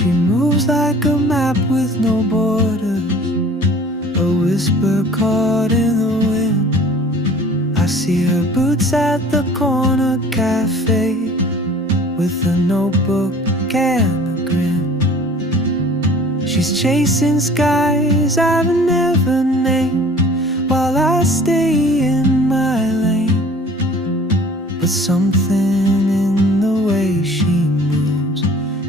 She moves like a map with no borders, a whisper caught in the wind. I see her boots at the corner cafe, with a notebook and a grin. She's chasing skies I've never named, while I stay in my lane. But something in the way she moves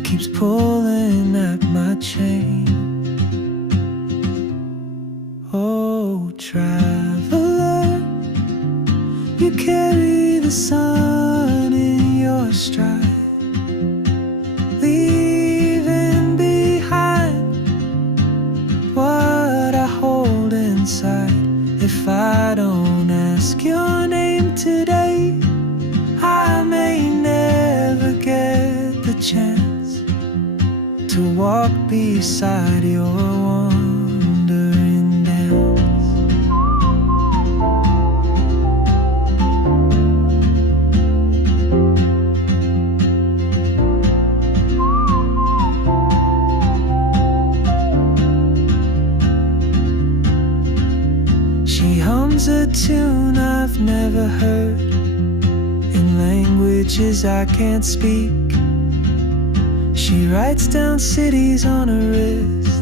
keeps pulling at my chain. Oh, traveler, you carry the sun in your stride, leaving behind what I hold inside. If I don't ask your name today, I may never get the chance to walk beside your wandering dance. She hums a tune I've never heard, in languages I can't speak. She writes down cities on her wrist,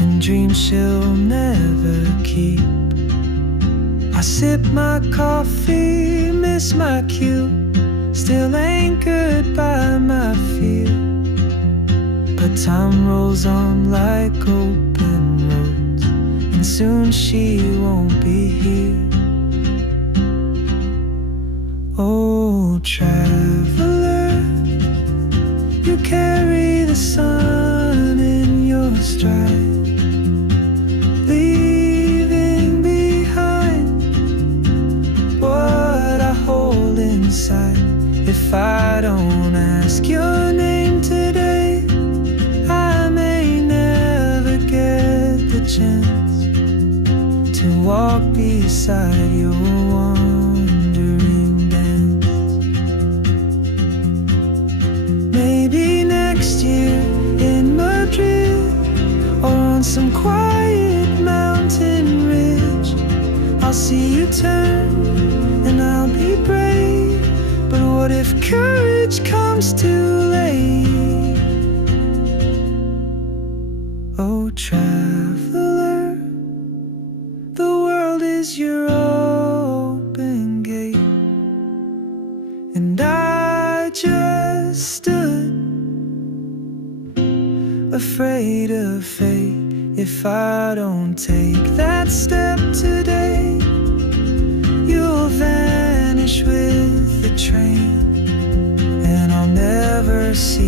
and dreams she'll never keep. I sip my coffee, miss my cue, still anchored by my fear. But time rolls on like open roads, and soon she won't be here. Oh, traveler, you carry the sun in your stride, leaving behind what I hold inside. If I don't ask your name today, I may never get the chance to walk beside your wandering dance. Maybe next year in Madrid, or on some quiet mountain ridge, I'll see you turn and I'll be brave. But what if courage comes too late? Oh, traveler, the world is your open gate, and I just stood afraid of fate. If I don't take that step today, you'll vanish with the train, and I'll never see